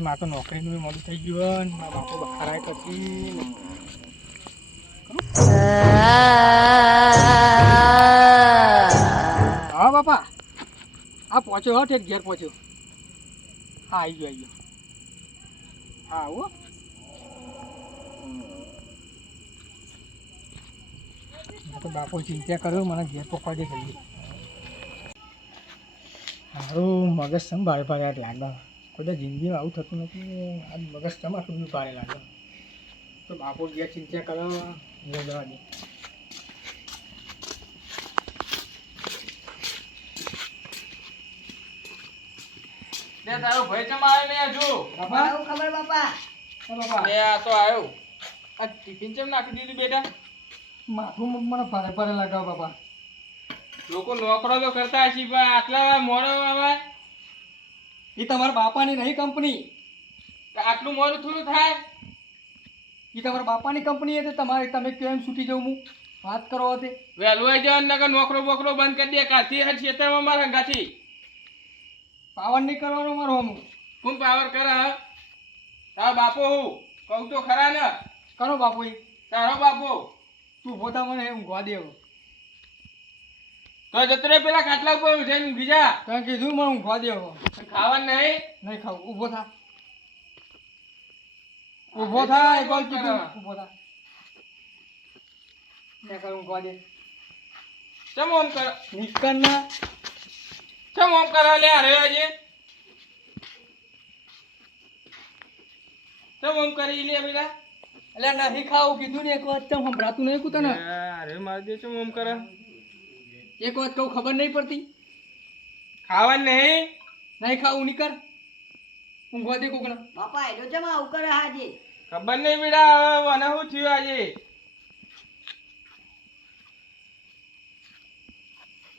મારે તો નોકરીનું મોડું થઈ ગયું ને મારા બાપુ બખારાય પછી હા બાપા હા પહોંચ્યો હો ઠેક ઘેર પહોંચ્યો હા આવી ગયો હા આવો તો બાપુ ચિંતા કર્યો મને ઘેર પકવા દે જલ્દી મારું મગજ સંભાળે ભારે લાગે કોઈ જિંદગીમાં આવું થતું નથી આ મગજ કેમ આટલું ભારે લાગે તો બાપુ ઘેર ચિંતા કરો જવા દે તારો ભાઈ ચમ આવ્યો ને હજુ બાપા ખબર બાપા લે આ તો આવ્યો આ ટિફિન ચમ નાખી દીધું બેટા માથું મને ભારે ભારે લાગાવ બાપા લોકો નોકરો તો કરતા હશે પણ આટલા મોડો આવે એ તમારા બાપાની નહીં કંપની આટલું મોડું થોડું થાય એ તમારા બાપાની કંપની હતી તમારે તમે કેમ છૂટી જાઉં હું વાત કરો હતી વહેલું આવી જવાનું નકર નોકરો બોકરો બંધ કરી દે કાલથી હર ખેતરમાં મારા ગાથી પાવર નહીં કરવાનો મારો હું કોણ પાવર કરે હા તારો બાપો હું કહું તો ખરા ને કરો બાપુ તારો બાપો તું પોતા મને ઊંઘવા દેવો તો જતરે પેલા ખાટલા ઉપર જઈને ઊંઘી જા તમે કીધું મને ઊંઘવા દેવો ખાવાનું નહીં ખાવું ઊભો થા એક વાર કીધું ઊભો થા ને કર ઊંઘવા દે ચમ ઓમ કર નિકન ના ચમ ઓમ કર લે અરે આજે ચમ ઓમ કરી લે બેટા એટલે નહીં ખાવું કીધું ને એક વાત ચમ સંભળાતું નહીં કુતા ને અરે મારી દે ચમ ઓમ કર એક વાત કહું ખબર નહીં પડતી ખાવાનું નહીં ખાવું નીકળ ઊંઘવા દે કોકના બાપા એનો જમા આવું કરે આજે ખબર નહીં બેટા મને શું થયું આજે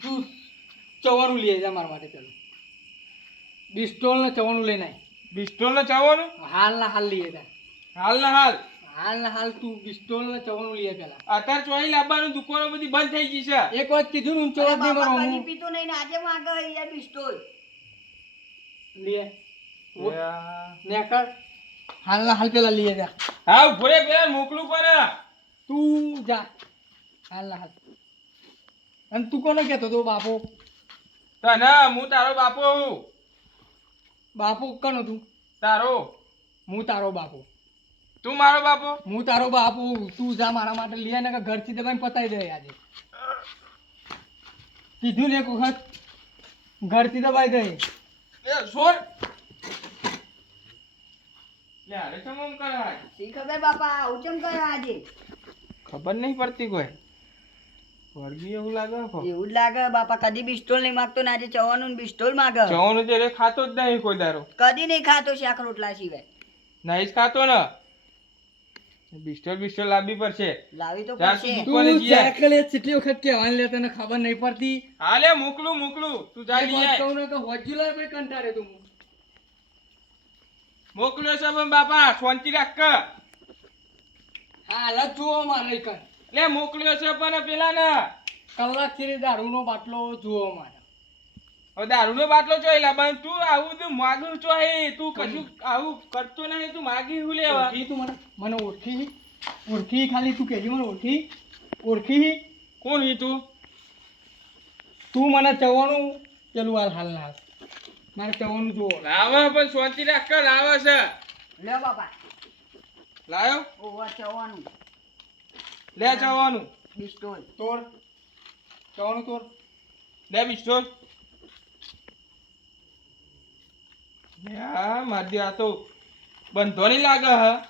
તું ચવાનું લઈ જા મારા માટે પેલું બિસ્ટોલ ને ચવાનું લઈને બિસ્ટોલ ને ચવાનું હાલ ના હાલ લઈએ જા હાલ ના હાલ તું બિસ્ટોલ ને ચવાનું લઈએ પેલા અત્યારે ચોઈ લાવવાનું દુકાનો બધી બંધ થઈ ગઈ છે એક વાત કીધું ને ચવા દે મારો હું પીતો નહીં ને આજે માંગે યાર પિસ્તોલ લે નેકર હાલ ના હાલ પેલા લઈએ જા હા ભોરે પેલા મોકલું પર તું જા હાલ ના હાલ અને તું કોને કહેતો તો બાપો તને હું તારો બાપો હું બાપો કોનો તું તારો હું તારો બાપો તું મારો બાપો હું તારો બાપો તું જા મારા માટે લઈ ને ઘરથી દબાઈને પતાવી દે આજે કીધું ને એક વખત ઘરથી દબાઈ દે એ છોડ લે અરે ચમ કરાય સી ખબર બાપા આવું ચમ કરે આજે ખબર નહીં પડતી કોઈ વર્ગી એવું લાગે એવું જ લાગે બાપા કદી પિસ્તોલ નહીં માંગતો ને આજે ચવાનું પિસ્તોલ માંગે ચવાનું જે ખાતો જ નહીં કોઈ દારો કદી નહીં ખાતો શાક રોટલા સિવાય નહીં જ ખાતો ને બિસ્ટોલ લાવવી પડશે લાવી તો પડશે તું જાકલે કેટલી વખત કહેવાને લે તને ખબર નહીં પડતી હાલે મોકલું તું જા લઈ આય કહું ને કે હોજી લાય ભાઈ કંટાળે તું મોકલ્યો છે પણ બાપા શાંતિ રાખ કે હાલ જુઓ મારે કર લે મોકલ્યો છે પણ પેલા ને કલાક થી દારૂનો બાટલો જુઓ મારે હવે દારૂનો બાટલો જોઈ લા પણ તું આવું તું માગું ચોય તું કશું આવું કરતો નહીં તું માગી હું લેવા તું મને ઓળખી ખાલી તું કેજી મને ઓળખી કોણ હી તું મને ચવાનું પેલું હાલ ના મારે ચવાનું જુઓ લાવે પણ શાંતિ રાખ કર લાવે છે લે બાપા લાયો ઓવા ચવાનું લે ચવાનું પિસ્તોલ તોડ ચવાનું તોડ લે પિસ્તોલ યા મારી આ તો બંધો નહીં લાગે હ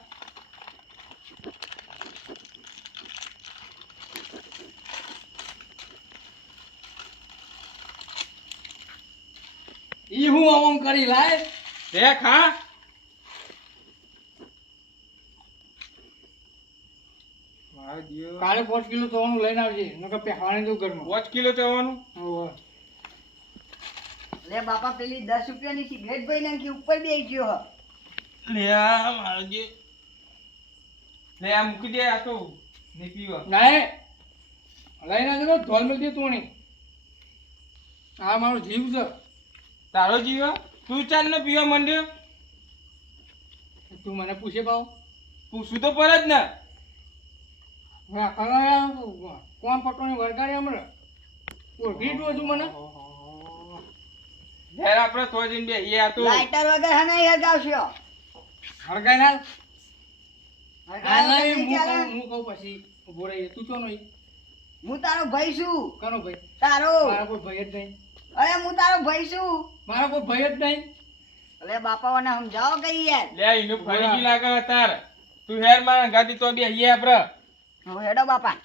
ઈ હું આમ કરી લાય દેખ હા કાલે 5 કિલો ચવાનું લઈને આવજે નકર પહેવાને તો ઘરમાં 5 કિલો ચવાનું ઓહ લે બાપા પેલી 10 રૂપિયાની સિગરેટ ભાઈ નાખી ઉપર બેસી ગયો લે આ મારજે લે આ મૂકી દે આ તો નહીં પીવા નહીં લઈને આવજો ધોલ મેલ દે તું નહીં આ મારો જીવ છે તારો જીવ તું ચાલ ને પીવા માંડ્યો તું મને પૂછે પાવ પૂછું તો પર જ ને. હવે આ કોણ પટોની વરગાડી હમણાં ઓળખી તું હજુ મને યાર આપણે તો જઈને બેહીએ આ તો. લાઇટર વગર હને હગાવશો હરગાઈ ના હરગાવ વગર નહીં ચાલે. હું કહું પછી ઉભો રહી તું ચો નહીં હું તારો ભાઈ છું કરો ભાઈ તારો મારા કોઈ ભય જ નહીં અરે હું તારો ભાઈ છું મારા કોઈ ભય જ નહીં અરે બાપાઓને સમજાવો કઈ યાર લે એનું ફરી બી લાગે તાર. તું હેર માં ગાડી તો બેહીએ આપણે. હવે હેડો બાપા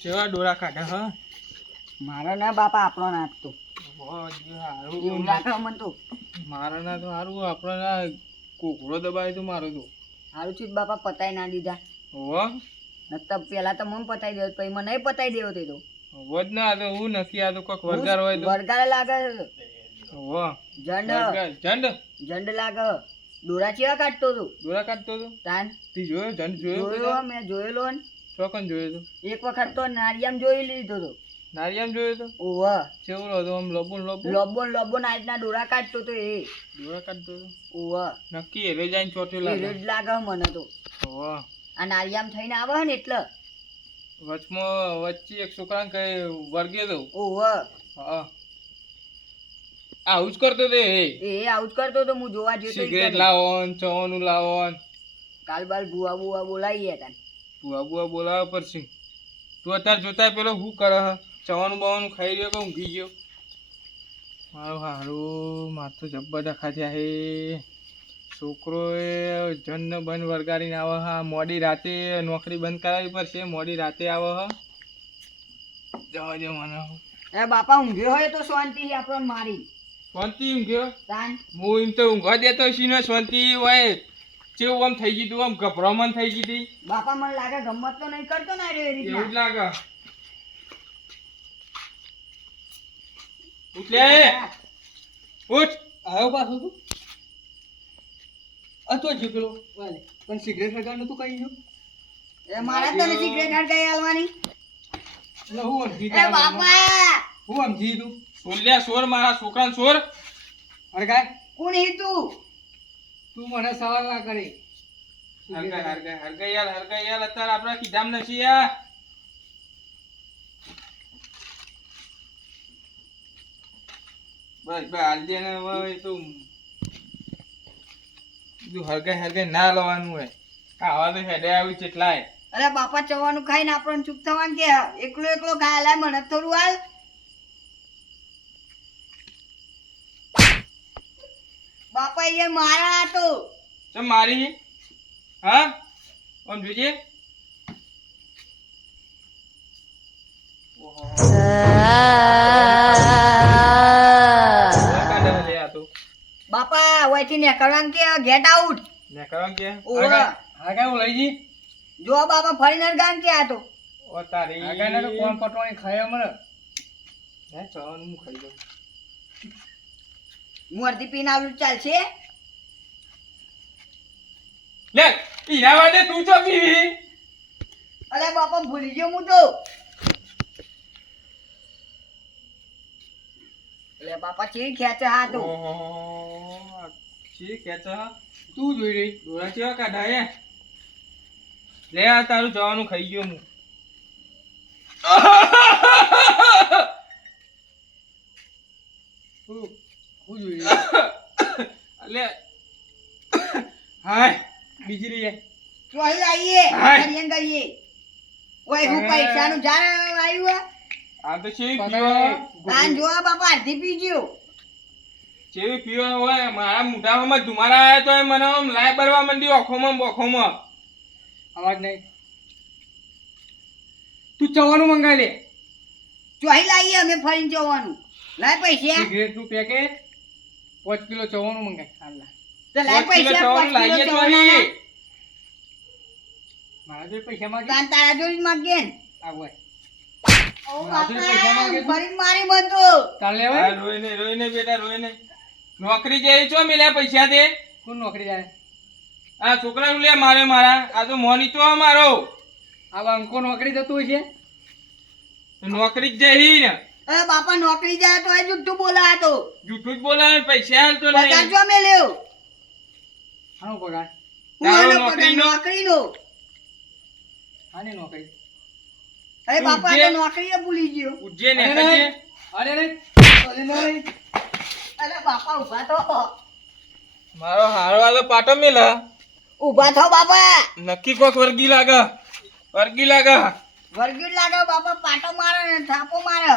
કેવા ડોરા કાઢે હા. મારો ના બાપા આપણો નાચ તો હારું એવું લાગે મને તો મારા ના તો સારું આપણે ના કોકરો દબાય તો મારો તો સારું છે બાપા પતાઈ ના દીધા હોવ નતર પેલા તો મને પતાઈ દેવો પછી મને પતાઈ દેવો તે તો હોવ જ ના. આ તો હું નથી. આ તો કોક વરગાર હોય તો વરગારે લાગે હોવ જંડ જંડ જંડ લાગે દોરા ચેવા કાઢતો તું ડોરા કાઢતો હતો. તાન તી જોયો જંડ જોયો જોયો મેં જોયેલો ને ચોકન જોયો તો. એક વખત તો નારિયામ જોઈ લીધો તો નારિયામ જોયો તો. ઓવ ચેવડો હતો આમ લબુન લબુન લોબો નાઈટના દોરા કાઢતો તો એ ડોરા કાઢતો હતો. ઓવ નક્કી હવે જઈને ચોટ્યો એ લાગે. રેડ લાગે મને તો હોવ આ નારિયામ થઈને આવે ને એટલે વચમાં વચ્ચે એક છોકરાને કઈ વર્ગ્યો તો. ઓવ હા આવું જ કરતો તે. એ આવું જ કરતો તો હું જોવા જતો સિગરેટ લાવો ને ચવાનું લાવો ને કાલ બાલ બુઆ બુઆ બોલાવીએ તાન બુઆ બુઆ બોલાવવા પડશે. તું અત્યારે જોતા પેલો શું કરે હ? ચવાનું બવાનું ખાઈ રહ્યો કે ઊંઘી ગયો? મારું હારું માર તો જબ્બર ડખા થયા હે. છોકરોએ જન્મ બંધ વરગાડીને આવે હા. મોડી રાતે નોકરી બંધ કરાવવી પડશે. મોડી રાતે આવે હ. જવા દે મને. એ બાપા ઊંઘ્યો હોય તો શાંતિ આપણને મારી શાંતિ ઊંઘ્યો? તાન હું એમ તો ઊંઘવા દેતો છું ને શાંતિ હોય. ચેવું આમ થઈ ગયું તું આમ ગભરામણ થઈ ગઈ હતી. બાપા મને લાગે ગમત તો નહીં કરતો ને એ એવું જ રીતના લાગે. ઉઠ લે ઉઠ. આવ્યો પાછો તું હતો જ પેલો વાલે પણ સિગરેટ લગાડ નતું કઈ ગયું એ મારે તો નથી સિગરેટ હડકાઈ આલવાની એટલે હું સમજી એ બાપા હું સમજી તું સોલ્યા સોર મારા છોકરાને સોર. હરગાય કોણ હી તું તું મને સવાલ ના કરી હરગાઈ યાર અત્યારે આપણા કીધામ નથી યાર. બસ હાલ દે ને હવે તો બીજું હરગાઈ ના લાવવાનું હોય. આવા તો હેડે આવી કેટલાય. અરે બાપા ચવાનું ખાઈને આપણને ચૂપ થવાનું કે એકલો એકલો ખાય લાય મને થોડું હાલ બાપા એ મારા તો ચમ મારી હા આમ જોજે. બાપા ઓયથી નીકળવાનું કે ગેટ આઉટ ને કરવા કે ઓવા હરગાય હું લઈ જી જો બાપા ફરીને ગામ કે આ તો ઓ તારી હરગાય તો કોણ પટવાની ખાય મને હે ચવાનું હું ખાઈ દઉં. હું અડધી પીને આવું ચાલશે લે ઈના વાડે તું તો પીવી. અરે બાપા ભૂલી ગયો હું તો અરે બાપા ચી ખેંચે હા તો ઓહો છી કેચા તું જોઈ રહી ડોરા કેવા કાઢા હે. લે આ તારું જવાનું ખાઈ ગયો હું. હું જોઈ રહ્યો લે હાય બીજી રહી જાય. ચોહી આવીએ હાય. કરીએ કરીએ ઓય હું પૈસાનું જાણ આવ્યું હે આ તો ચેવી પગાર પીવા તાન જોવા બાપા અડધી પીજો ચેવી પીવા હોય. મારા મોઢામાં ધુમારા આયા તો મને આમ લાય બરવા માંડી ઓખોમાં બોખોમાં. અવાજ નહીં તું ચવાનું મંગાવી લે ચોહી લાવીએ અમે ફરીને જવાનું લાય પૈસા સિગરેટ નું પેકેટ 5 કિલો ચવાનું મંગાય હાલના તો લાય 5 કિલો પૈસા ચવાનું 5 લાવીએ કિલો તો ચવાના. અહીં. મારા જોડે પૈસા માંગે તાન તારા જોડી જ માગીએ ને આ હોય ઓ મારા જોડે પૈસા માંગે બાપા તું? ફરીને મારી બંધો ચાલ હા, લેવાય રોઈને બેટા રોઈને. નોકરી જેવી છો મિલ્યા પૈસા દે. કોણ નોકરી જાય આ છોકરાનું લે મારે મારા. આ તો મોની તો મારો આ અંકો નોકરી જતું હોય છે નોકરી જ જઈ ને એ બાપા નોકરી જાય તો એ જુઠ્ઠું બોલા તો જૂઠું જ બોલાવે ને પૈસા હાલતો નહીં. પગાર જો મે લ્યો આનો પગાર હું તારો આનો પગાર નોકરીનો? નોકરીનો આની નોકરી અરે તું બાપા જે- તો નોકરીએ ભૂલી ગયો ઉજ્જૈન અરે હેઠળ નહીં. છે. અરે રે અરે નહીં. અરે બાપા ઊભા થો મારો હારો વાળો પાટો મેલ હ. ઊભા થો બાપા નક્કી કોક વર્ગી લાગે. વર્ગી લાગે. વર્ગી લાગે બાપા પાટો મારે ને થાપો મારે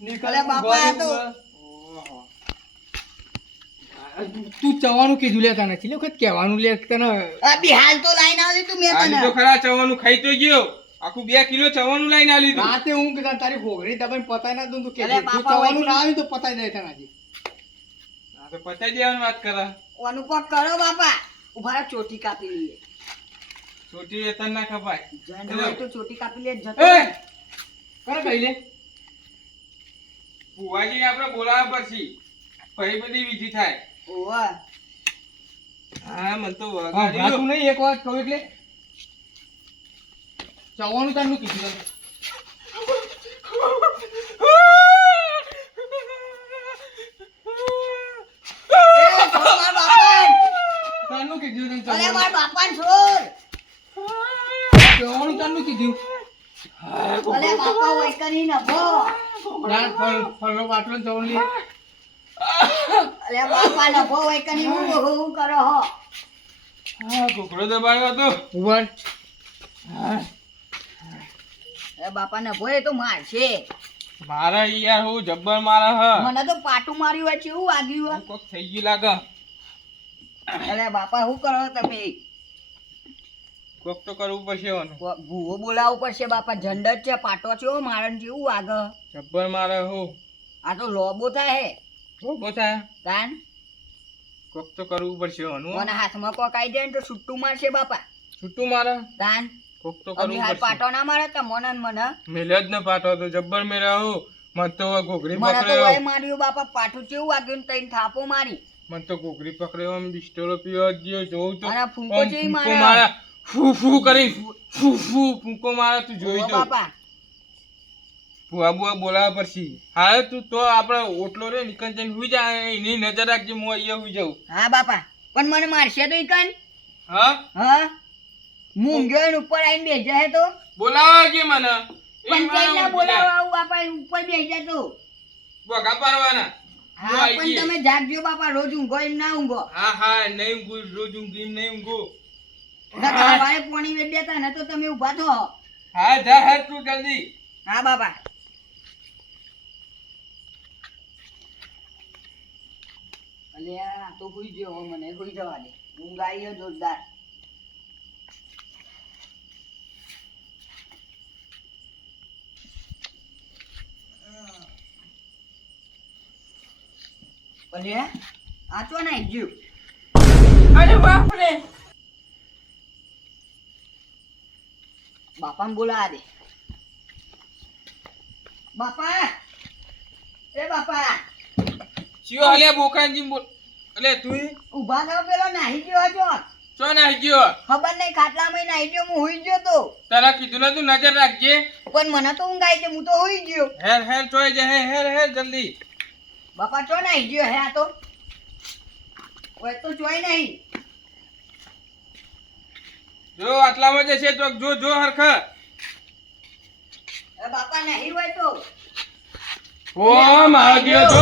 નીકળ અરે બાપા આ તો તું ચવાનું કીધું લે તને ચીલે વખત કહેવાનું લે તને આ બિહાલ તો લાઈન આવી તું મેં આજે તો તને ખરા ચવાનું ખાઈ તો ગયો. આખું 2 કિલો ચવાનું લઈને આલી દીધું. રાતે હું કીધા તારી ઘોઘરી દબાઈને પતાઈ ના દઉં તું કે અરે તું બાપા ચવાનું વળી. ના આવ્યું તો પતાઈ દે તને આજે આ તો પતાઈ દેવાની વાત કરે. અનુપક કરો બાપા ઉભા રહો, ચોટી કાપી લઈએ છોટી વેતન ના ખપાય. જઈને હોય તો ચોટી કાપી લે જતો એ! રહે. કરે કઈ લે ભુવાજીને આપણે બોલાવવા પડશે. પછી બધી વિધિ થાય. ઓવે. હા મને તો હા વગાડ્યું. ભાતું નહીં એક વાત કહું એટલે ચવાનું તારનું કીધું તને એ છોડ માર બાપાને. તારનું કીધું તને અરે ચવાનું માર બાપાને છોડ. ચવાનું તારનું કીધું અરે બાપા વૈકની નભો. યાર ફળનો બાટલો ને ચવાનું લે અરે બાપા નભો વૈકની હું કરો હો. હા ઘોઘરો દબાયો હતો. ઉભર અરે બાપા નભો એ તો મારશે. મારા ઈ યાર હું જબ્બર મારા હ. મને તો પાટું માર્યું હોય કેવું વાગ્યું હોય. કોક થઈ ગયું લાગે. અરે બાપા શું કરો તમે? કોક તો કરવું પડશે ઓનું. ભૂવો બોલાવવું પડશે બાપા. ઝંડર છે પાટો છે મારણ જેવું વાગે. જબ્બર મારે હું. આ તો લોબો થાય હે બોબો થાય. કાન કોક તો કરવું પડશે ઓનું. મને હાથમાં કોક આવી જાય ને તો છૂટું મારશે બાપા. છૂટું મારે. કાન કોક તો અમે કરવું હાલ પડશે. પાટો ના મારે તો મને ને મને મેલ્યો જ ન પાટો તો જબ્બર મેલ્યો હું. મને તો ઘોઘરી મને તો પકડ્યો. વય માર્યું બાપા. પાટું કેવું વાગ્યું ને તઈને થાપો મારી. મને તો ઘોઘરી પકડ્યો આમ બિસ્ટોલો પીવા ગયો જોઉં તો અને ફૂંકો આમ જેવી ફૂંકો મારે. મારે. ફૂ ફૂ કરી ફૂ ફૂ ફૂંકો મારે તું જોઈ ઓ તો. બાપા ભુવા બુવા બોલાવવા પડશે. હાલે તું તો આપણે ઓટલો રે નીકળ જઈને હુઈ જા. એની નજર રાખજે હું અહીંયા હુઈ જાઉં. હા બાપા પણ મને મારશે તો ઈ કન. હા હા મૂંગ્યો ને ઉપર આવીને બેસી જાય તો બોલાવજે મને. પંચાયત ના બોલાવવા આવું બાપા ઉપર બેસી જાય તો. બોગા પાડવાના. હું હા આઈ પણ ગઈ. તમે જાગજો બાપા. રોજ ઊંઘો એમ ના ઊંઘો. હા હા નહીં ઊંઘું રોજ ઊંઘી નહીં ઊંઘું. સવારે પોણી વેચ દેતા ને તો તમે ઊભા થો. હા જા હેડ તું જલ્દી. હા બાપા અલ્યા તો હુઈ ગયો હવે મને હુઈ જવા દે. ઊંઘ આવી છે જોરદાર. અલ્યા આ તો નાઈ ગયું. અરે બાપ રે. બાપાને બોલાવા દે. બાપા એ બાપા ચિયો હાલ્યા બોકાનજી બોલ. અલે તું ઊભા થાવ. પેલો નાહી ગયો છો. ચો નાઈ ગયો. ખબર નહીં ખાટલામાં નાહી ગયો. હું હુઈ ગયો તો તારા કીધું ને તું નજર રાખજે. પણ મને તો ઊંઘ આવી છે. હું તો હુઈ ગયો. હેર હેર ચોય જા હેર હેર જલ્દી. બાપા ચો નાહી ગયો હે આ તો. ઓય તો જોઈ નહીં. જો આટલામાં જશે તો જો જો હરખા. એ બાપા નહીં હોય તો ઓ મારા ગયો જો.